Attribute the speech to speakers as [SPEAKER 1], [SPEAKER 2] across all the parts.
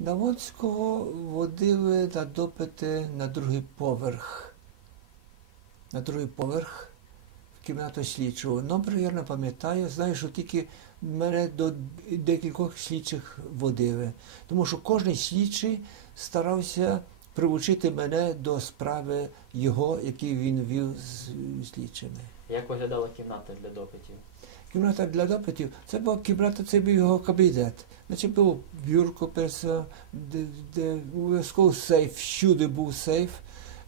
[SPEAKER 1] Наводського водили на допити на другий поверх. На другий поверх в кімнату слідчого. Номер я не пам'ятаю, знаю, що тільки мене до декількох слідчих водили. Тому що кожен слідчий старався привучити мене до справи його, які він вів з слідчими.
[SPEAKER 2] Як виглядала кімната для допитів?
[SPEAKER 1] Кімната для допитів, це була кімната, це був його кабінет. Значить, було бюрко перса, де, де обов'язково сейф, всюди був сейф.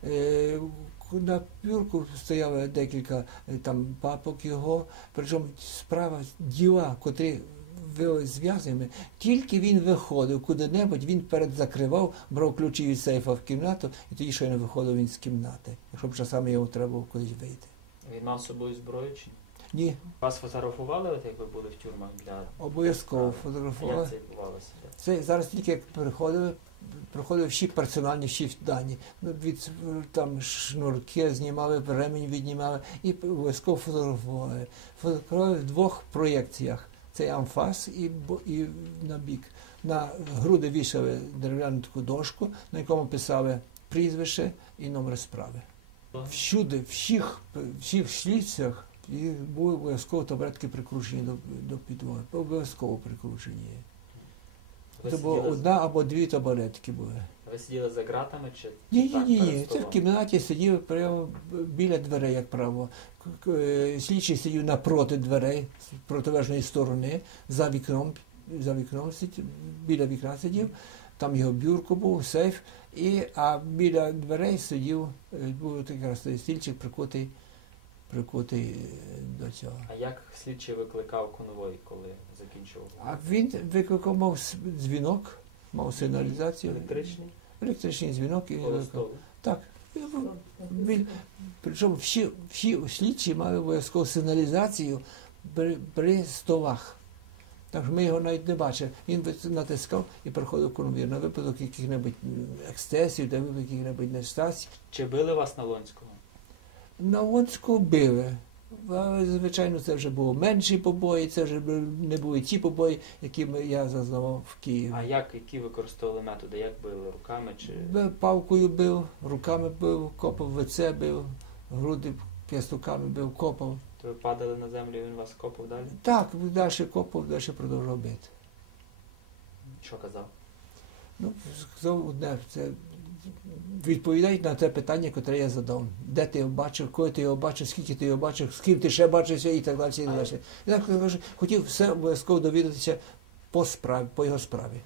[SPEAKER 1] Е, на бюрку стояло декілька е, там папок його, причому справа діла, котрі вели зв'язані, тільки він виходив куди-небудь, він передзакривав, брав ключі від сейфа в кімнату, і тоді ще не виходив він з кімнати, якщо б часами йому треба було кудись вийти.
[SPEAKER 2] Він мав з собою зброю чи ні? Вас фотографували, от як ви були в тюрмах для
[SPEAKER 1] обов'язково
[SPEAKER 2] як
[SPEAKER 1] фотографували.
[SPEAKER 2] це відбувалося?
[SPEAKER 1] Це зараз тільки як приходили, приходили всі персональні всі дані. Ну, від там шнурки знімали, ремінь віднімали і обов'язково фотографували. Фотографували в двох проєкціях. Це амфас і, і на бік. На груди вішали дерев'яну таку дошку, на якому писали прізвище і номер справи. Всюди, всіх, всіх слідцях і були обов'язково табуретки прикручені до, до підлоги. Обов'язково прикручені.
[SPEAKER 2] Ви
[SPEAKER 1] Це було
[SPEAKER 2] сиділи,
[SPEAKER 1] одна або дві табуретки були.
[SPEAKER 2] ви сиділи за ґратами чи
[SPEAKER 1] Ні, ні,
[SPEAKER 2] так,
[SPEAKER 1] ні,
[SPEAKER 2] перед
[SPEAKER 1] ні. Це в
[SPEAKER 2] столом?
[SPEAKER 1] кімнаті сидів прямо біля дверей, як правило. К- к- е, Слідчий сидів напроти дверей, з протилежної сторони, за вікном, за вікном сидів, біля вікна сидів, там його бюрко був, сейф, і, а біля дверей сидів, е, був такий той стільчик прикутий, прикутий е, до цього.
[SPEAKER 2] А як слідчий викликав конвой, коли закінчував?
[SPEAKER 1] А він викликав мав дзвінок, мав сигналізацію.
[SPEAKER 2] Електричний?
[SPEAKER 1] Електричний дзвінок і він викликав. Так. Він, причому всі, всі слідчі мали обов'язково сигналізацію при, при столах. Так що ми його навіть не бачили. Він натискав і проходив конвір на випадок яких-небудь ексцесів, де випадок яких-небудь нещастя.
[SPEAKER 2] Чи били вас на Лонського?
[SPEAKER 1] На Лонську били. Але, звичайно, це вже було менші побої, це вже не були ті побої, які я зазнавав в Києві.
[SPEAKER 2] А як, які використовували методи? Як били? Руками чи
[SPEAKER 1] Палкою бив, руками бив, копав лице бив, груди п'ястуками бив, копав.
[SPEAKER 2] то ви падали на землю і він вас копав далі?
[SPEAKER 1] Так, далі копав, далі продовжував бити.
[SPEAKER 2] Що казав?
[SPEAKER 1] Ну, сказав одне, це відповідай на те питання, яке я задав. Де ти його бачив, коли ти його бачив, скільки ти його бачив, з ким ти ще бачився і так далі. І так далі. Я так хотів все обов'язково довідатися по справі, по його справі.